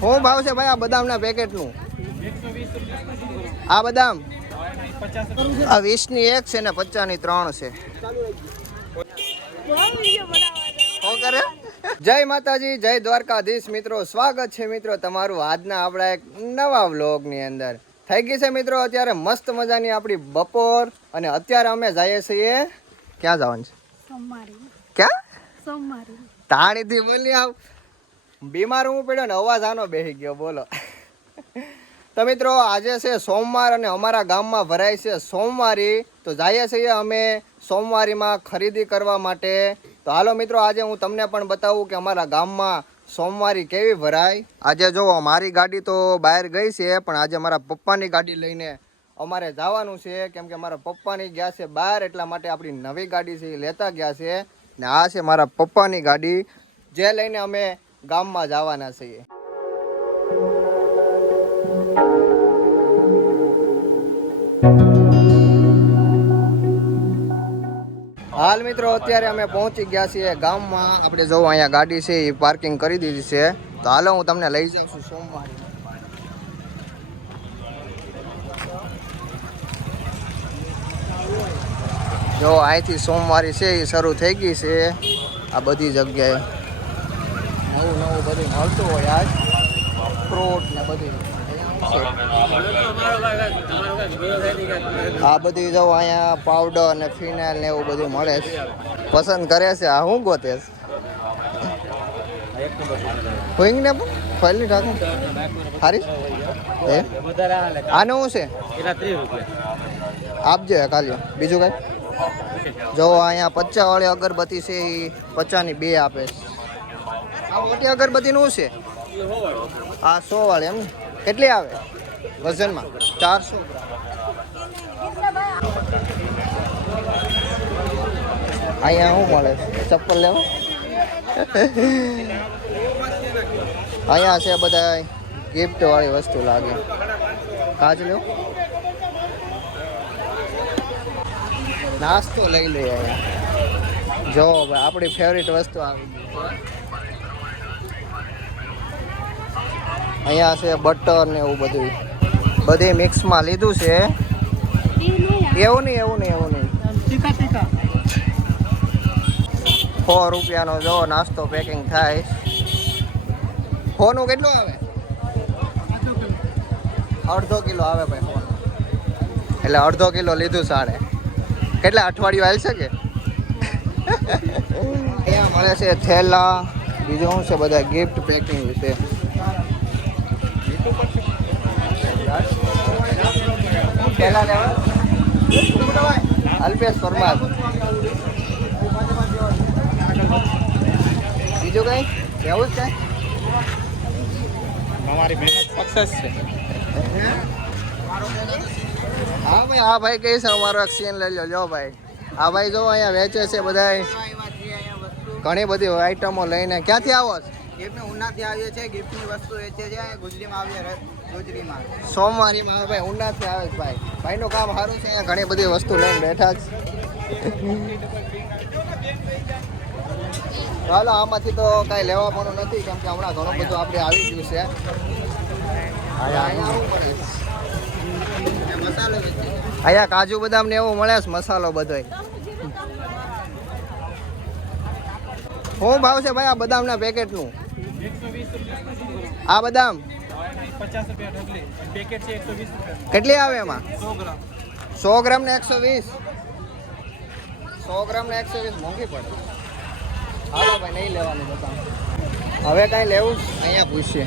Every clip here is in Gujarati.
શું ભાવ છે ભાઈ આ બદામના પેકેટનું? આ બદામ આ 20 ની 1 છે ને 50 ની 3 છે. શું કરે? જય માતાજી, જય દ્વારકાધીશ મિત્રો. સ્વાગત છે મિત્રો તમારું આજના આપણા એક નવા વ્લોગની અંદર. થઈ ગઈ છે મિત્રો અત્યારે મસ્ત મજાની આપણી બપોર અને અત્યારે અમે જઈએ છીએ. ક્યાં જવાનું છે? સોમવારી. ક્યાં? સોમવારી. તાણીથી બોલી આવ. બીમાર હું પડ્યો ને અવાજ આનો બેસી ગયો બોલો. તો મિત્રો આજે છે સોમવાર અને અમારા ગામમાં ભરાય છે સોમવારી. તો જઈએ છીએ અમે સોમવારીમાં ખરીદી કરવા માટે. તો હાલો મિત્રો આજે હું તમને પણ બતાવું કે અમારા ગામમાં સોમવારી કેવી ભરાય. આજે જો મારી ગાડી તો બહાર ગઈ છે પણ આજે મારા પપ્પાની ગાડી લઈને અમારે જવાનું છે. કેમ કે મારા પપ્પાની ગયા છે બહાર એટલા માટે આપણી નવી ગાડી છે એ લેતા ગયા છે. ને આ છે મારા પપ્પાની ગાડી જે લઈને અમે ગામમાં જવાના છીએ. હાલ મિત્રો અત્યારે અમે પહોંચી ગયા છીએ ગામમાં. આપણે જો અહીંયા ગાડી છે એ પાર્કિંગ કરી દીધી છે. તો હાલો હું તમને લઈ જાઉં છું સોમવારે. જો અહીંથી સોમવારી છે એ શરૂ થઈ ગઈ છે. આ બધી જગ્યાએ નવું નવું બધું મળતું હોય આજ ફ્રૂટ ને બધું. આ બધી જો અહીંયા પાવડર ને ફિનાઇલ ને એવું બધું મળે છે. પસંદ કરે છે. આ હું ગોતે છે ને ફાઇલની ઢાંકું સારી આનું શું છે? આપજે કાલે. બીજું કઈ જો અહીંયા 50 વાળી અગરબત્તી છે એ 50 ની 2 આપે છે. આ મોટી અગરબત્તી નું છે? આ 100 વાળી એમ. કેટલી આવે વજનમાં? 400. અહીંયા શું મળે? ચપ્પલ લેવા અહીંયા છે બધા ગિફ્ટ વાળી વસ્તુ લાગે. કાચ લ્યો. નાસ્તો લઈ લઈએ અહીંયા. જો ભાઈ આપણી ફેવરિટ વસ્તુ આવી ગઈ. અહીંયા છે બટર ને એવું બધું બધી મિક્સમાં લીધું છે. એવું નહીં. 4 રૂપિયાનો જો નાસ્તો પેકિંગ થાય. ફોનું કેટલું આવે? અડધો કિલો આવે ભાઈ ફોન. એટલે અડધો કિલો લીધું સાડે. કેટલા અઠવાડિયું હાલશે કે? અહીંયા મળે છે થેલા. બીજું શું છે? બધા ગિફ્ટ પેકિંગ છે. અલ્પેશ પરમાર. બીજું કઈ એવું જ કઈ? અમારી મહેનત સક્સેસ છે. હા ભાઈ, આ ભાઈ કહે છે અમારો એક સીન લઈ લો ભાઈ. આ ભાઈ જો અહીંયા વેચે છે બધા ઘણી બધી આઈટમો લઈને. ક્યાંથી આવો છો? ઉનાથી આવીએ છીએ. ગિફ્ટની વસ્તુ વેચે છે. ગુજરીમાં આવીએ. ગુજરીમાં સોમવારીમાં આવે ભાઈ. ઉનાથી આવે છે ભાઈ. ભાઈનું કામ સારું છે. અહીંયા ઘણી બધી વસ્તુ લઈને બેઠા છે. ચાલો આમાંથી તો કાંઈ લેવા પણ નથી કેમ કે હમણાં ઘણું બધું આપણે આવી ગયું છે. અહીંયા કાજુ બદામ ને એવું મળે છે. મસાલો બધો શું ભાવ છે ભાઈ આ બદામના પેકેટનું? આ બદામ 50 રૂપિયા ઢગલી. પેકેટ છે 120 રૂપિયા. કેટલી આવે એમાં? 100 ગ્રામ. 100 ગ્રામ ને 120. 100 ગ્રામ ને 120 મોંઘી પડે. હાલો ભાઈ નહીં લેવાની બદામ. હવે કાંઈ લેવું અહીંયા પૂછીએ.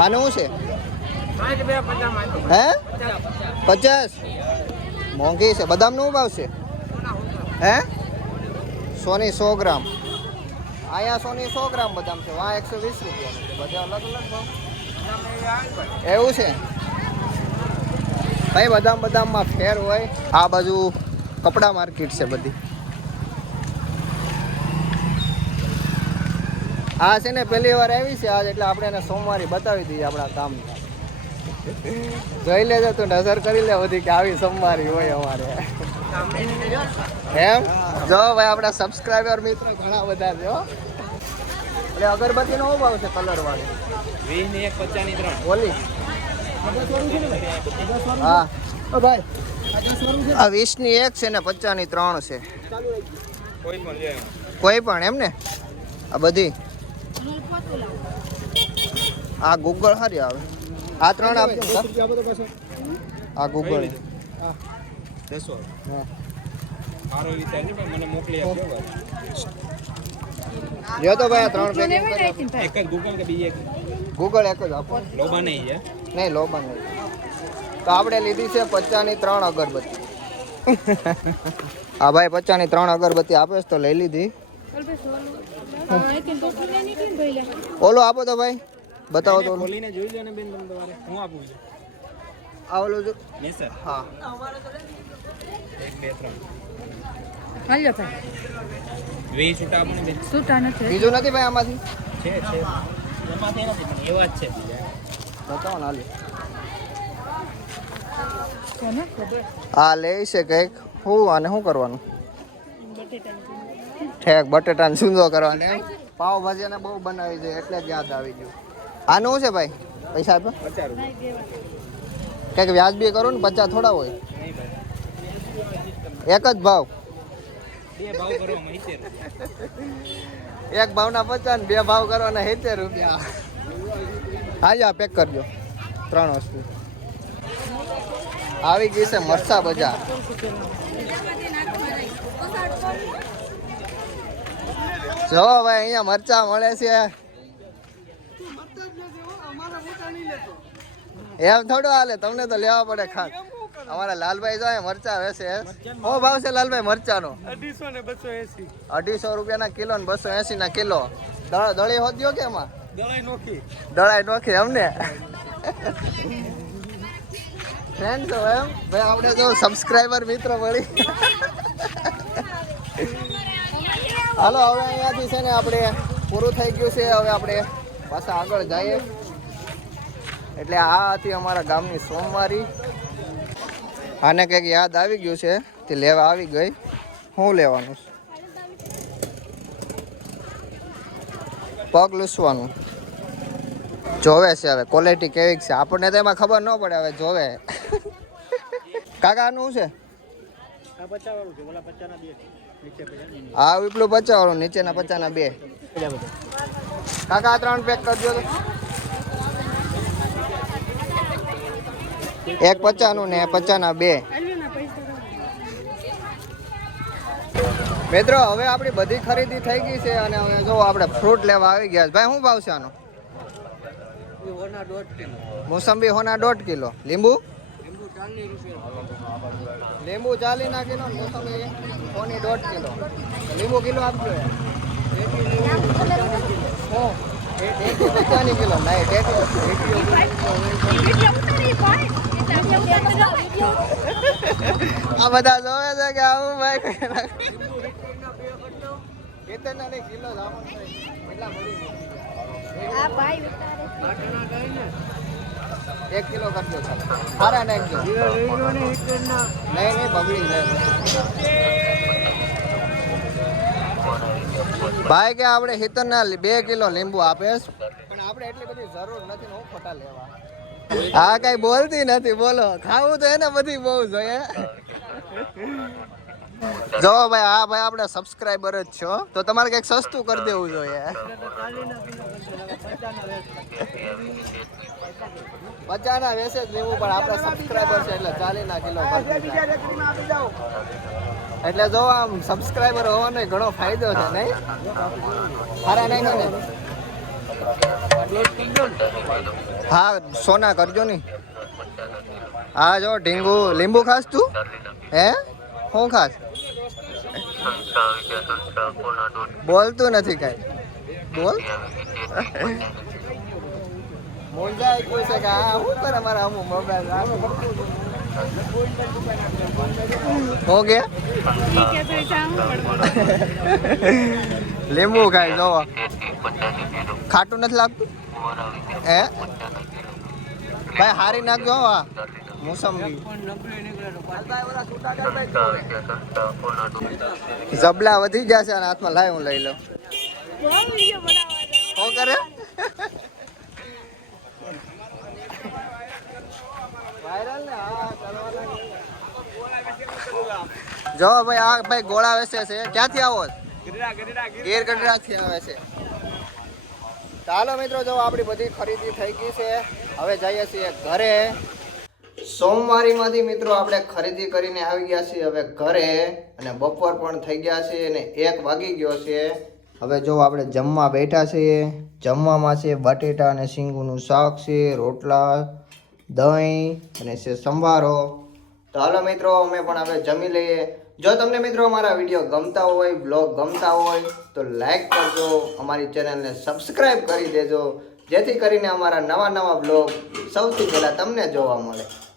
આનું શું છે? હે 50? મોંઘી છે. બદામનો શું ભાવ છે? હે 100 ગ્રામ. અહીંયા 100 ગ્રામ બદામ છે. વાં 120 રૂપિયા છે. બધા અલગ અલગ ભાવ. એવું છે ભાઈ. બદામમાં ફેર હોય. આ બાજુ કપડા માર્કેટ છે બધી. આ છે ને પહેલી વાર આવી છે આજ એટલે આપણે એને સોમવારી બતાવી દઈએ આપણા કામ. જોઈ લેજો તું, નજર કરી લે બધી કે આવી સોમવારી હોય અમારે. એમ જો ભાઈ આપણા સબસ્ક્રાઈબર મિત્રો ઘણા બધા છે. એટલે અગરબત્તીનો શું ભાવ છે કલર વાળી 20 ની 1 50 ની 3 ઓલી હા ભાઈ આ 20 ની 1 છે ને 50 ની 3 છે કોઈ પણ લે કોઈ પણ એમ ને આ બધી આ ગૂગલ હારી આવે આ 3 આપજો આ ગૂગલ દેશો હા મારો વિચાર છે પણ મને મોકલી આપજો લ્યો તો ભાઈ આ 3 પેકિંગ કરી એક જ ગૂગલ કે બીજી એક ગૂગલ એક જ આપો લોબા નહીં છે નહીં લોબા નહીં તો આપણે લીધી છે 50 ની 3 અગરબત્તી હા ભાઈ 50 ની 3 અગરબત્તી આપે છે તો લઈ લીધી ઓલો આપો તો ભાઈ બતાવો તો ઓલું. ખોલીને જોઈ લો ને બેન તમે તમારે હું આપું છું આ ઓલું જો નહીં સર હા 1 2 3 હાલ્યો ભાઈ 20 છૂટા આપો ને બેન છૂટા નથી બીજું નથી ભાઈ આમાંથી છે એમાંથી નથી પણ એવા જ છે બતાવો ને હાલી કોને ખબર આ લે છે કંઈક હું આને શું કરવાનું ઠેક બટેટાને સૂંદો કરવાનો એમ પાવભાજી ને બહુ બનાવી છે એટલે જ યાદ આવી ગયું આનું શું છે ભાઈ પૈસા આપો 50 રૂપિયા કંઈક વ્યાજબી કરો ને 50 થોડા હોય નહીં ભાઈ એક જ ભાવ બે ભાવ કરવામાં 70 રૂપિયા એક ભાવના 50 ને બે ભાવ કરવાના 70 રૂપિયા હાજી આ પેક કરજો 3 વસ્તુ આવી ગઈ છે મરચા બજાર જો ભાઈ અહીંયા મરચા મળે છે એમ થોડું હાલે તમને તો લેવા પડે ખાસ અમારા લાલભાઈ જો અહીંયા મરચા વેચે શું ભાવ છે લાલભાઈ મરચાનો 250 ને 280 250 રૂપિયાના કિલો ને 280 ના કિલો દળી હોદ્યો કે એમાં દળાઈ નોખી દળાઈ નોખી અમને ફ્રેન્ડ છો એમ ભાઈ આપણે તો સબસ્ક્રાઇબર મિત્ર મળી હાલો હવે અહીંયાથી છે ને આપણે પૂરું થઈ ગયું છે હવે આપણે પાછા આગળ જઈએ એટલે આ હતી અમારા ગામની સોમવારી આને કંઈક યાદ આવી ગયું છે તે લેવા આવી ગઈ શું લેવાનું છે પગ લૂસવાનું જોવે છે હવે ક્વોલિટી કેવી છે આપણને તો એમાં ખબર ન પડે હવે જોવે કાકા આનું શું છે આ 50 વાળું છે ઓલા 50 ના બે નીચે પડ્યા આ ઉપલું 50 વાળું નીચેના 50 ના 2 કાકા આ 3 પેક કરજો તો એક 50 નું ને 50 ના 2 મિત્રો હવે આપણી બધી ખરીદી થઈ ગઈ છે અને હવે જો આપણે ફ્રૂટ લેવા આવી ગયા છે. ભાઈ શું ભાવ છે આનો મોસંબી હોના 1.5 કિલો લીંબુ લીંબુ 40 ના કિલો ને મોસંબી હોની 1.5 કિલો લીંબુ કિલો આપજો હો 50 કિલો નહીં આ બધા જોવે છે કે આવું ભાઈ કેટલા ને કિલો લાવવાનું કેટલા મળી એક કિલો કરજો સારા નાખજો નહીં બગડી જાય ભાઈ કે આપણે હિતરના 2 કિલો લીંબુ આપે પણ આપણે એટલી બધી જરૂર નથી ને હું ખોટા લેવા હા કઈ બોલતી નથી બોલો ખાવું તો એને બધી બહુ જોઈએ જો ભાઈ હા ભાઈ આપણે સબસ્ક્રાઇબર જ છો તો તમારે કંઈક સસ્તું કરી દેવું જોઈએ 50 ના વેસે જ લેવું પણ આપણે સબસ્ક્રાઇબર છે એટલે 40 ના કિલો એટલે જો આમ સબસ્ક્રાઇબર હોવાનો ઘણો ફાયદો છે નહીં સારા નહીં ને હા સોના કરજો ને હા જો ઢીંગુ લીંબુ ખાસ તું હે શું ખાસ બોલતું નથી કઈ બોલ મોંજાઈ કોઈ છે કે હા શું કરે મારા અમુક મોબાઈલ હો ગયા લીંબુ ખાય જો ખાટું નથી લાગતું હે ભાઈ હારી નાખજો આ મોસંબી જબલા વધી જશે અને હાથમાં લાય હું લઈ લઉં શું કરે વાયરલ ને હા કરવાના જો ભાઈ આ ભાઈ ગોળા વેચે છે ક્યાંથી આવો ગીર ગઢડાથી આવે છે ચાલો મિત્રો જો આપણી બધી ખરીદી થઈ ગઈ છે હવે જઈએ છીએ ઘરે સોમવારીમાંથી મિત્રો આપણે ખરીદી કરીને આવી ગયા છીએ હવે ઘરે અને બપોર પણ થઈ ગયા છે અને 1 વાગી ગયો છે હવે જો આપણે જમવા બેઠા છીએ જમવામાં છે બટેટા અને શીંગુનું શાક છે રોટલા દહીં અને છે સંભારો તો હાલો મિત્રો અમે પણ હવે જમી લઈએ જો તમને મિત્રો અમારા વિડીયો ગમતા હોય બ્લોગ ગમતા હોય તો લાઈક કરજો અમારી ચેનલને સબસ્ક્રાઈબ કરી દેજો જેથી કરીને અમારા નવા બ્લોગ સૌથી પહેલાં તમને જોવા મળે